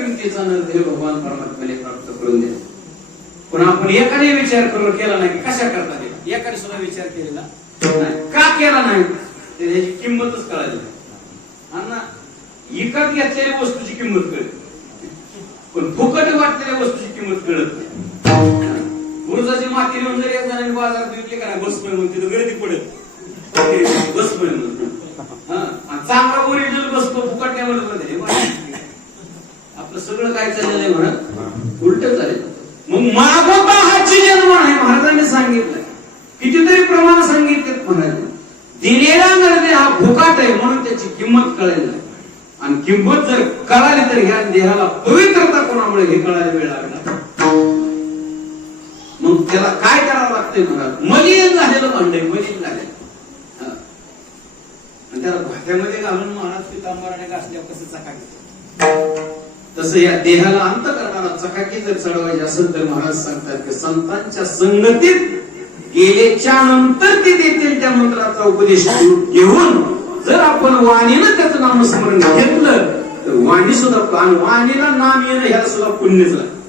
किमतीचा निर्धय भगवान परमात्म्याने प्राप्त करून दिला. पण आपण एकाने विचार करून केला नाही की कशा करता दिला एकाने सुद्धा विचार केलेला नाही. का केला नाही? त्याची किंमतच कळाली अण्णा विकत घेतलेल्या वस्तूची किंमत कळते पण फुकट वाटलेल्या वस्तूची किंमत कळत नाही. गुरुजाची माती नेऊन जर एक जणांनी बाजारात विकली का नाही बस म्हणून तिथं गर्दी पडेल. बस म्हणून. हा. चांगला बोरी सगळं काय चाललेलं आहे म्हणत उलट चालेल. मग मागोबा हा जन्म आहे महाराजांनी सांगितलं कितीतरी प्रमाण सांगितले महाराज दिलेला नरदे हा फुकाट आहे म्हणून त्याची किंमत कळेल नाही. आणि किंमत जर कळाली तर ह्या देहाला पवित्रता कोणामुळे हे कळायला वेळ लागला मग त्याला काय करावं लागतंय महाराज? मलिन झालेलं भांडे मलिन झालेलं. आणि त्याला भात्यामध्ये घालून महाराज पितांबराने घासल्यावर कसं चकाकी? तसं या देहाला अंत करणारा चकाकी जर चढवायची असेल तर महाराज सांगतात की संतांच्या संगतीत गेल्याच्यानंतर ते देतील त्या मंत्राचा उपदेश घेऊन जर आपण वाणीनं त्याचं नामस्मरण घेतलं तर वाणी सुद्धा वाणीला नाम येणं ह्याला सुद्धा पुण्यच लागतं.